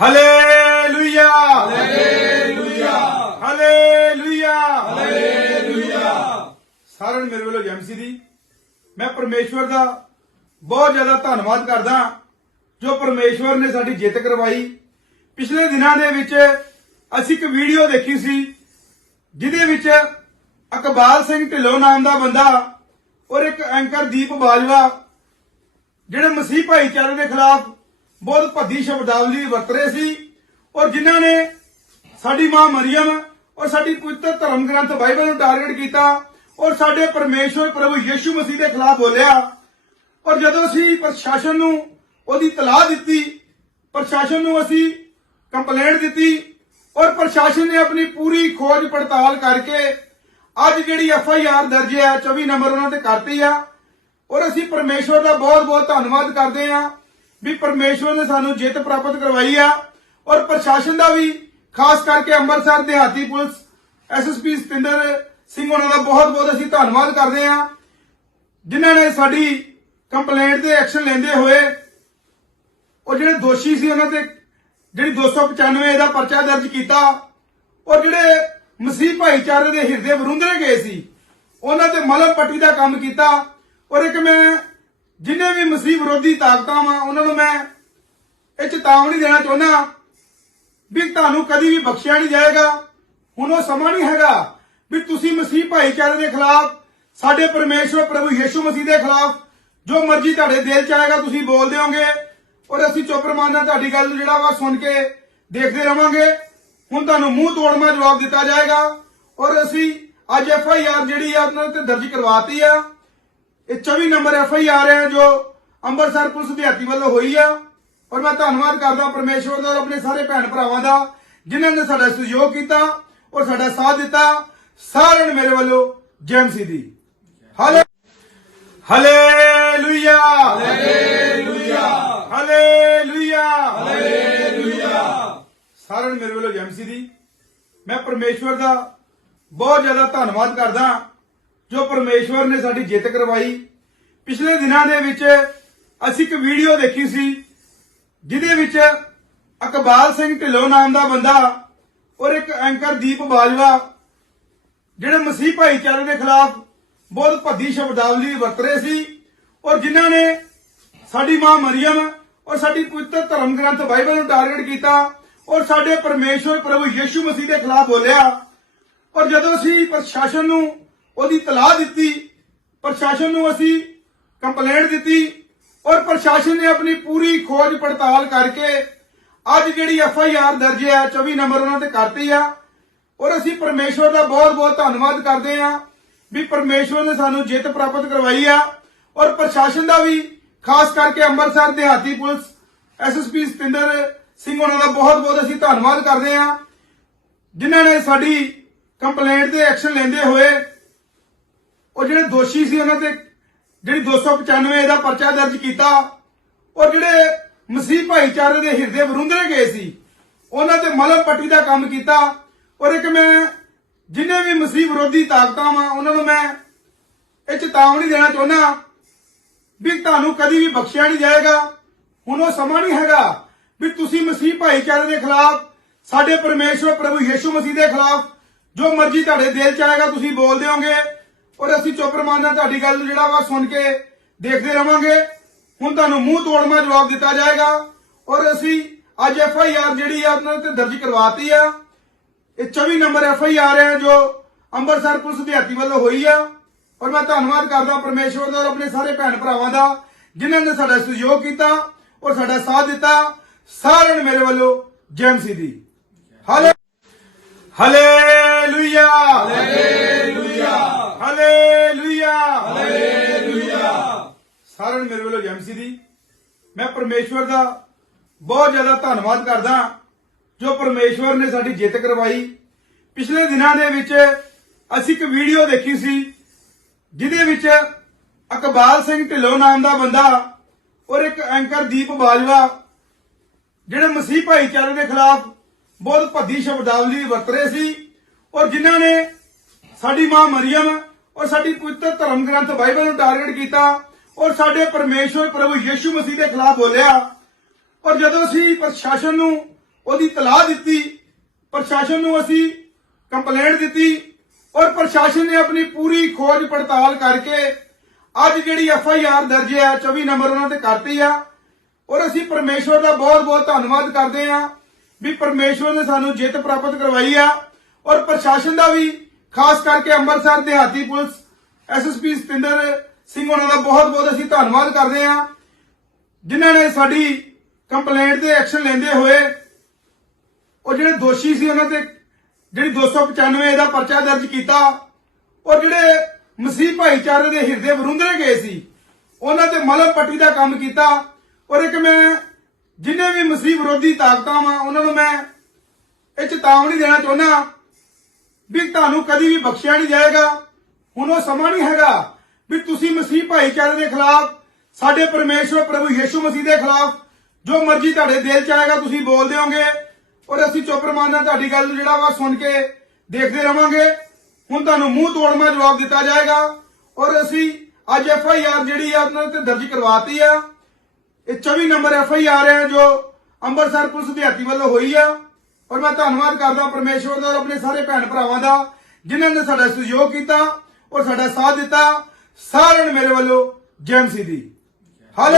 ਹalleluya ਹalleluya ਹalleluya ਹalleluya ਸਾਰਣ ਮੇਰੇ ਵੱਲੋਂ ਜਮਸੀ ਦੀ ਮੈਂ ਪਰਮੇਸ਼ਵਰ ਦਾ ਬਹੁਤ ਜ਼ਿਆਦਾ ਧੰਨਵਾਦ ਕਰਦਾ ਜੋ ਪਰਮੇਸ਼ਵਰ ਨੇ ਸਾਡੀ ਜਿੱਤ ਕਰਵਾਈ ਪਿਛਲੇ ਦਿਨਾਂ ਦੇ ਵਿੱਚ ਅਸੀਂ ਇੱਕ ਵੀਡੀਓ ਦੇਖੀ ਸੀ ਜਿਹਦੇ ਵਿੱਚ ਅਕਬਾਲ ਸਿੰਘ ਢਿੱਲੋਂ ਨਾਮ ਦਾ ਬੰਦਾ ਔਰ ਇੱਕ ਐਂਕਰ ਦੀਪ ਬਾਜਵਾ ਜਿਹੜੇ ਮਸੀਹ ਭਾਈਚਾਰੇ ਦੇ ਖਿਲਾਫ ਬਹੁਤ ਭੱਦੀ ਸ਼ਬਦਾਵਲੀ ਵਰਤਰੇ ਸੀ ਔਰ ਜਿਨ੍ਹਾਂ ਨੇ ਸਾਡੀ ਮਾਂ ਮਰੀਮ ਔਰ ਸਾਡੀ ਪਵਿੱਤਰ ਧਰਮ ਗ੍ਰੰਥ ਬਾਈਬਲ ਨੂੰ ਟਾਰਗੇਟ ਕੀਤਾ ਔਰ ਸਾਡੇ ਪਰਮੇਸ਼ਵਰ ਪ੍ਰਭੂ ਯੀਸ਼ੂ ਮਸੀਹ ਦੇ ਖਿਲਾਫ ਬੋਲਿਆ ਔਰ ਜਦੋਂ ਅਸੀਂ ਪ੍ਰਸ਼ਾਸਨ ਨੂੰ ਉਹਦੀ ਤਲਾਹ ਦਿੱਤੀ ਪ੍ਰਸ਼ਾਸਨ ਨੂੰ ਅਸੀਂ ਕੰਪਲੇਂਟ ਦਿੱਤੀ ਔਰ ਪ੍ਰਸ਼ਾਸਨ ਨੇ ਆਪਣੀ ਪੂਰੀ ਖੋਜ ਪੜਤਾਲ ਕਰਕੇ ਅੱਜ ਜਿਹੜੀ ਐਫ ਆਈ ਆਰ ਦਰਜ ਹੈ 24 ਨੰਬਰ ਉਹਨਾਂ ਤੇ ਕਰਤੀ ਆ ਔਰ ਅਸੀਂ ਪਰਮੇਸ਼ਵਰ ਦਾ ਬਹੁਤ ਬਹੁਤ ਧੰਨਵਾਦ ਕਰਦੇ ਆ ਵੀ ਪਰਮੇਸ਼ਵਰ ਨੇ ਸਾਨੂੰ ਜਿੱਤ ਪ੍ਰਾਪਤ ਕਰਵਾਈ ਆ ਔਰ ਪ੍ਰਸ਼ਾਸਨ ਦਾ ਵੀ ਖਾਸ ਕਰਕੇ ਅੰਮ੍ਰਿਤਸਰ ਦਿਹਾਤੀ ਪੁਲਿਸ ਐਸਐਸਪੀ ਸਤਿੰਦਰ ਸਿੰਘ ਉਹਨਾਂ ਦਾ ਬਹੁਤ ਬਹੁਤ ਅਸੀਂ ਧੰਨਵਾਦ ਕਰਦੇ ਆ ਜਿਨ੍ਹਾਂ ਨੇ ਸਾਡੀ ਕੰਪਲੇਂਟ ਤੇ ਐਕਸ਼ਨ ਲੈਂਦੇ ਹੋਏ ਉਹ ਜਿਹੜੇ ਦੋਸ਼ੀ ਸੀ ਉਹਨਾਂ ਤੇ ਜਿਹੜੀ 295 ਦਾ ਪਰਚਾ ਦਰਜ ਕੀਤਾ ਔਰ ਜਿਹੜੇ ਮਸੀਹ ਭਾਈਚਾਰੇ ਦੇ ਹਿਰਦੇ ਵਰੁੰਦਰੇ ਗਏ ਸੀ ਉਹਨਾਂ ਤੇ ਮਲਮ ਪੱਟੀ ਦਾ ਕੰਮ ਕੀਤਾ ਔਰ ਇੱਕ ਮੈਂ ਜਿੰਨੇ ਵੀ ਮਸੀਹ ਵਿਰੋਧੀ ਤਾਕਤਾਂ ਵਾ ਉਹਨਾਂ ਨੂੰ ਮੈਂ ਇਹ ਚੇਤਾਵਨੀ ਦੇਣਾ ਚਾਹੁੰਦਾ ਵੀ ਤੁਹਾਨੂੰ ਕਦੀ ਵੀ ਬਖਸ਼ਿਆ ਨਹੀਂ ਜਾਏਗਾ ਹੁਣ ਉਹ ਸਮਾਂ ਨਹੀਂ ਹੈਗਾ ਵੀ ਤੁਸੀਂ ਮਸੀਹ ਭਾਈਚਾਰੇ ਦੇ ਖਿਲਾਫ ਸਾਡੇ ਪਰਮੇਸ਼ਵਰ ਪ੍ਰਭੂ ਯੀਸ਼ੂ ਮਸੀਹ ਦੇ ਖਿਲਾਫ ਜੋ ਮਰਜ਼ੀ ਤੁਹਾਡੇ ਦਿਲ ਚ ਆਏਗਾ ਤੁਸੀਂ ਬੋਲ ਦਿਓਗੇ ਔਰ ਅਸੀਂ ਚੁੱਪ ਰਮਾਨਾ ਤੁਹਾਡੀ ਗੱਲ ਨੂੰ ਜਿਹੜਾ ਵਾ ਸੁਣ ਕੇ ਦੇਖਦੇ ਰਵਾਂਗੇ ਹੁਣ ਤੁਹਾਨੂੰ ਮੂੰਹ ਤੋੜਮਾ ਜਵਾਬ ਦਿੱਤਾ ਜਾਏਗਾ ਔਰ ਅਸੀਂ ਅੱਜ ਐਫ ਆਈ ਆਰ ਜਿਹੜੀ ਆ ਉਹਨਾਂ ਤੇ ਦਰਜ ਕਰਵਾਤੀ ਆ ਇਹ 24 ਨੰਬਰ ਐਫ ਆਈ ਆਰ ਹੈ ਜੋ ਅੰਮ੍ਰਿਤਸਰ ਪੁਲਿਸ ਦਿਹਾਤੀ ਵੱਲੋਂ ਹੋਈ ਆ ਔਰ ਮੈਂ ਧੰਨਵਾਦ ਕਰਦਾ ਪਰਮੇਸ਼ਵਰ ਦਾ ਔਰ ਆਪਣੇ ਸਾਰੇ ਭੈਣ ਭਰਾਵਾਂ ਦਾ ਜਿਨ੍ਹਾਂ ਨੇ ਸਾਡਾ ਸਹਿਯੋਗ ਕੀਤਾ ਔਰ ਸਾਡਾ ਸਾਥ ਦਿੱਤਾ ਸਾਰਿਆਂ ਨੂੰ ਮੇਰੇ ਵੱਲੋਂ ਜੈਮਸੀ ਦੀ ਹਲੇ ਹalleluya ਹalleluya ਹalleluya ਸਾਰਿਆਂ ਨੂੰ ਮੇਰੇ ਵੱਲੋਂ ਜੈਮਸੀ ਦੀ ਮੈਂ ਪਰਮੇਸ਼ਵਰ ਦਾ ਬਹੁਤ ਜ਼ਿਆਦਾ ਧੰਨਵਾਦ ਕਰਦਾ ਜੋ ਪਰਮੇਸ਼ਵਰ ਨੇ ਸਾਡੀ ਜਿੱਤ ਕਰਵਾਈ ਪਿਛਲੇ ਦਿਨਾਂ ਦੇ ਵਿੱਚ ਅਸੀਂ ਇੱਕ ਵੀਡੀਓ ਦੇਖੀ ਸੀ ਜਿਹਦੇ ਵਿੱਚ ਅਕਬਾਲ ਸਿੰਘ ਢਿੱਲੋਂ ਨਾਮ ਦਾ ਬੰਦਾ ਔਰ ਇੱਕ ਐਂਕਰ ਦੀਪ ਬਾਜਵਾ ਜਿਹੜੇ ਮਸੀਹ ਭਾਈਚਾਰੇ ਦੇ ਖਿਲਾਫ ਬਹੁਤ ਭੱਦੀ ਸ਼ਬਦਾਵਲੀ ਵਰਤ ਰਹੇ ਸੀ ਔਰ ਜਿਨ੍ਹਾਂ ਨੇ ਸਾਡੀ ਮਾਂ ਮਰੀਮ ਔਰ ਸਾਡੀ ਪਵਿੱਤਰ ਧਰਮ ਗ੍ਰੰਥ ਬਾਈਬਲ ਨੂੰ ਟਾਰਗੇਟ ਕੀਤਾ ਔਰ ਸਾਡੇ ਪਰਮੇਸ਼ਵਰ ਪ੍ਰਭੂ ਯੀਸ਼ੂ ਮਸੀਹ ਦੇ ਖਿਲਾਫ ਬੋਲਿਆ ਔਰ ਜਦੋਂ ਅਸੀਂ ਪ੍ਰਸ਼ਾਸਨ ਨੂੰ ਉਹਦੀ ਤਲਾਹ ਦਿੱਤੀ ਪ੍ਰਸ਼ਾਸਨ ਨੂੰ ਅਸੀਂ ਕੰਪਲੇਂਟ ਦਿੱਤੀ ਔਰ ਪ੍ਰਸ਼ਾਸਨ ਨੇ ਆਪਣੀ ਪੂਰੀ ਖੋਜ ਪੜਤਾਲ ਕਰਕੇ ਅੱਜ ਜਿਹੜੀ ਐਫ ਆਈ ਆਰ ਦਰਜ ਹੈ 24 ਨੰਬਰ ਉਹਨਾਂ ਤੇ ਕਰਤੀ ਆ ਔਰ ਅਸੀਂ ਪਰਮੇਸ਼ਵਰ ਦਾ ਬਹੁਤ ਬਹੁਤ ਧੰਨਵਾਦ ਕਰਦੇ ਆ ਵੀ ਪਰਮੇਸ਼ਵਰ ਨੇ ਸਾਨੂੰ ਜਿੱਤ ਪ੍ਰਾਪਤ ਕਰਵਾਈ ਆ ਔਰ ਪ੍ਰਸ਼ਾਸਨ ਦਾ ਵੀ ਖਾਸ ਕਰਕੇ ਅੰਮ੍ਰਿਤਸਰ ਦਿਹਾਤੀ ਪੁਲਿਸ ਐਸਐਸਪੀ ਸਤਿੰਦਰ ਸਿੰਘ ਉਹਨਾਂ ਦਾ ਬਹੁਤ ਬਹੁਤ ਅਸੀਂ ਧੰਨਵਾਦ ਕਰਦੇ ਆ ਜਿਨ੍ਹਾਂ ਨੇ ਸਾਡੀ ਕੰਪਲੇਂਟ ਤੇ ਐਕਸ਼ਨ ਲੈਂਦੇ ਹੋਏ ਉਹ ਜਿਹੜੇ ਦੋਸ਼ੀ ਸੀ ਉਹਨਾਂ ਤੇ ਜਿਹੜੀ 295 ਦਾ ਪਰਚਾ ਦਰਜ ਕੀਤਾ ਉਹ ਜਿਹੜੇ ਮਸੀਹ ਭਾਈਚਾਰੇ ਦੇ ਹਿਰਦੇ ਵਰੁੰਦਰੇ ਗਏ ਸੀ ਉਹਨਾਂ ਤੇ ਮਲਮ ਪੱਟੀ ਦਾ ਕੰਮ ਕੀਤਾ ਔਰ ਇੱਕ ਮੈਂ ਜਿਨੇ ਵੀ ਮਸੀਹ ਵਿਰੋਧੀ ਤਾਕਤਾਂ ਵਾਂ ਉਹਨਾਂ ਨੂੰ ਮੈਂ ਇਹ ਚੇਤਾਵਨੀ ਦੇਣਾ ਚਾਹੁੰਦਾ ਵੀ ਤੁਹਾਨੂੰ ਕਦੀ ਵੀ ਬਖਸ਼ਿਆ ਨਹੀਂ ਜਾਏਗਾ ਹੁਣ ਉਹ ਸਮਾਂ ਨਹੀਂ ਹੈਗਾ ਵੀ ਤੁਸੀਂ ਮਸੀਹ ਭਾਈਚਾਰੇ ਦੇ ਖਿਲਾਫ ਸਾਡੇ ਪਰਮੇਸ਼ਵਰ ਪ੍ਰਭੂ ਯੀਸ਼ੂ ਮਸੀਹ ਦੇ ਖਿਲਾਫ ਜੋ ਮਰਜ਼ੀ ਤੁਹਾਡੇ ਦਿਲ ਚ ਆਏਗਾ ਤੁਸੀਂ ਬੋਲਦੇ ਹੋਗੇ ਔਰ ਅਸੀਂ ਚੁੱਪ ਰਮਾਨਾ ਤੁਹਾਡੀ ਗੱਲ ਨੂੰ ਜਿਹੜਾ ਵਾ ਸੁਣ ਕੇ ਦੇਖਦੇ ਰਵਾਂਗੇ ਹੁਣ ਤੁਹਾਨੂੰ ਮੂੰਹ ਤੋੜਮਾ ਜਵਾਬ ਦਿੱਤਾ ਜਾਏਗਾ ਔਰ ਅਸੀਂ ਅੱਜ ਐਫ ਆਈ ਆਰ ਜਿਹੜੀ ਆ ਉਹਨਾਂ ਤੇ ਦਰਜ ਕਰਵਾਤੀ ਆ ਇਹ 24 ਨੰਬਰ ਐਫ ਆਈ ਆਰ ਹੈ ਜੋ ਅੰਮ੍ਰਿਤਸਰ ਪੁਲਿਸ ਦਿਹਾਤੀ ਵੱਲੋਂ ਹੋਈ ਆ ਔਰ ਮੈਂ ਧੰਨਵਾਦ ਕਰਦਾ ਪਰਮੇਸ਼ਵਰ ਦਾ ਔਰ ਆਪਣੇ ਸਾਰੇ ਭੈਣ ਭਰਾਵਾਂ ਦਾ ਜਿਨ੍ਹਾਂ ਨੇ ਸਾਡਾ ਸਹਿਯੋਗ ਕੀਤਾ ਔਰ ਸਾਡਾ ਸਾਥ ਦਿੱਤਾ ਸਾਰਿਆਂ ਨੂੰ ਮੇਰੇ ਵੱਲੋਂ ਜੈਮਸੀ ਦੀ ਹਲੇ ਹalleluya ਸਾਰਿਆਂ ਨੂੰ ਮੇਰੇ ਵੱਲੋਂ ਜੈਮਸੀ ਦੀ ਮੈਂ ਪਰਮੇਸ਼ਵਰ ਦਾ ਬਹੁਤ ਜ਼ਿਆਦਾ ਧੰਨਵਾਦ ਕਰਦਾ ਜੋ ਪਰਮੇਸ਼ਵਰ ਨੇ ਸਾਡੀ ਜਿੱਤ ਕਰਵਾਈ ਪਿਛਲੇ ਦਿਨਾਂ ਦੇ ਵਿੱਚ ਅਸੀਂ ਇੱਕ ਵੀਡੀਓ ਦੇਖੀ ਸੀ ਜਿਹਦੇ ਵਿੱਚ ਅਕਬਾਲ ਸਿੰਘ ਢਿੱਲੋਂ ਨਾਮ ਦਾ ਬੰਦਾ ਔਰ ਇੱਕ ਐਂਕਰ ਦੀਪ ਬਾਜਵਾ ਜਿਹੜੇ ਮਸੀਹ ਭਾਈਚਾਰੇ ਦੇ ਖਿਲਾਫ ਬਹੁਤ ਭੱਦੀ ਸ਼ਬਦਾਵਲੀ ਵਰਤ ਰਹੇ ਸੀ ਔਰ ਜਿਨ੍ਹਾਂ ਨੇ ਸਾਡੀ ਮਾਂ ਮਰੀਮ ਔਰ ਸਾਡੀ ਪਵਿੱਤਰ ਧਰਮ ਗ੍ਰੰਥ ਬਾਈਬਲ ਨੂੰ ਟਾਰਗੇਟ ਕੀਤਾ ਔਰ ਸਾਡੇ ਪਰਮੇਸ਼ਵਰ ਪ੍ਰਭੂ ਯੀਸ਼ੂ ਮਸੀਹ ਦੇ ਖਿਲਾਫ ਬੋਲਿਆ ਔਰ ਜਦੋਂ ਅਸੀਂ ਪ੍ਰਸ਼ਾਸਨ ਨੂੰ ਉਹਦੀ ਤਲਾਹ ਦਿੱਤੀ ਪ੍ਰਸ਼ਾਸਨ ਨੂੰ ਅਸੀਂ ਕੰਪਲੇਂਟ ਦਿੱਤੀ ਔਰ ਪ੍ਰਸ਼ਾਸਨ ਨੇ ਆਪਣੀ ਪੂਰੀ ਖੋਜ ਪੜਤਾਲ ਕਰਕੇ ਅੱਜ ਜਿਹੜੀ ਐਫ ਆਈ ਆਰ ਦਰਜ ਹੈ 24 ਨੰਬਰ ਉਹਨਾਂ ਤੇ ਕਰਤੀ ਆ ਔਰ ਅਸੀਂ ਪਰਮੇਸ਼ਵਰ ਦਾ ਬਹੁਤ ਬਹੁਤ ਧੰਨਵਾਦ ਕਰਦੇ ਆ ਵੀ ਪਰਮੇਸ਼ਵਰ ਨੇ ਸਾਨੂੰ ਜਿੱਤ ਪ੍ਰਾਪਤ ਕਰਵਾਈ ਆ ਔਰ ਪ੍ਰਸ਼ਾਸਨ ਦਾ ਵੀ ਖਾਸ ਕਰਕੇ ਅੰਮ੍ਰਿਤਸਰ ਦਿਹਾਤੀ ਪੁਲਿਸ ਐਸਐਸਪੀ ਸਤਿੰਦਰ ਸਿੰਘ ਉਹਨਾਂ ਦਾ ਬਹੁਤ-ਬਹੁਤ ਅਸੀਂ ਧੰਨਵਾਦ ਕਰਦੇ ਹਾਂ ਜਿਨ੍ਹਾਂ ਨੇ ਸਾਡੀ ਕੰਪਲੇਂਟ ਤੇ ਐਕਸ਼ਨ ਲੈਂਦੇ ਹੋਏ ਉਹ ਜਿਹੜੇ ਦੋਸ਼ੀ ਸੀ ਉਹਨਾਂ ਤੇ ਜਿਹੜੀ 295 ਦਾ ਪਰਚਾ ਦਰਜ ਕੀਤਾ ਔਰ ਜਿਹੜੇ ਮਸੀਹ ਭਾਈਚਾਰੇ ਦੇ ਹਿਰਦੇ ਵਰੁੰਦਰੇ ਗਏ ਸੀ ਉਹਨਾਂ ਤੇ ਮਲਮ ਪੱਟੀ ਦਾ ਕੰਮ ਕੀਤਾ ਔਰ ਇੱਕ ਮੈਂ ਜਿਨ੍ਹਾਂ ਵੀ ਮਸੀਹ ਵਿਰੋਧੀ ਤਾਕਤਾਂ ਵਾ ਉਹਨਾਂ ਨੂੰ ਮੈਂ ਇਹ ਚੇਤਾਵਨੀ ਦੇਣਾ ਚਾਹੁੰਦਾ ਵੀ ਤੁਹਾਨੂੰ ਕਦੀ ਵੀ ਬਖਸ਼ਿਆ ਨਹੀਂ ਜਾਏਗਾ ਹੁਣ ਉਹ ਸਮਾਂ ਨਹੀਂ ਹੈਗਾ ਵੀ ਤੁਸੀਂ ਮਸੀਹ ਭਾਈਚਾਰੇ ਦੇ ਖਿਲਾਫ ਸਾਡੇ ਪਰਮੇਸ਼ਵਰ ਪ੍ਰਭੂ ਯੀਸ਼ੂ ਮਸੀਹ ਦੇ ਖਿਲਾਫ ਜੋ ਮਰਜ਼ੀ ਤੁਹਾਡੇ ਦਿਲ ਚ ਆਏਗਾ ਤੁਸੀਂ ਬੋਲ ਦਿਓਗੇ ਔਰ ਅਸੀਂ ਚੁੱਪ ਰਮਾਨਾ ਤੁਹਾਡੀ ਗੱਲ ਨੂੰ ਜਿਹੜਾ ਵਾ ਸੁਣ ਕੇ ਦੇਖਦੇ ਰਵਾਂਗੇ ਹੁਣ ਤੁਹਾਨੂੰ ਮੂੰਹ ਤੋੜਮਾ ਜਵਾਬ ਦਿੱਤਾ ਜਾਏਗਾ ਔਰ ਅਸੀਂ ਅੱਜ ਐਫ ਆਈ ਆਰ ਜਿਹੜੀ ਆ ਉਹਨਾਂ ਤੇ ਦਰਜ ਕਰਵਾਤੀ ਆ ਇਹ 24 ਨੰਬਰ ਐਫ ਆਈ ਆਰ ਹੈ ਜੋ ਅੰਮ੍ਰਿਤਸਰ ਪੁਲਿਸ ਦਿਹਾਤੀ ਵੱਲੋਂ ਹੋਈ ਆ ਔਰ ਮੈਂ ਧੰਨਵਾਦ ਕਰਦਾ ਪਰਮੇਸ਼ਵਰ ਦਾ ਔਰ ਆਪਣੇ ਸਾਰੇ ਭੈਣ ਭਰਾਵਾਂ ਦਾ ਜਿਨ੍ਹਾਂ ਨੇ ਸਾਡਾ ਸਹਿਯੋਗ ਕੀਤਾ ਔਰ ਸਾਡਾ ਸਾਥ ਦਿੱਤਾ ਸਾਰਿਆਂ ਨੂੰ ਮੇਰੇ ਵੱਲੋਂ ਜੈਮਸੀ ਦੀ ਹਾਲੇ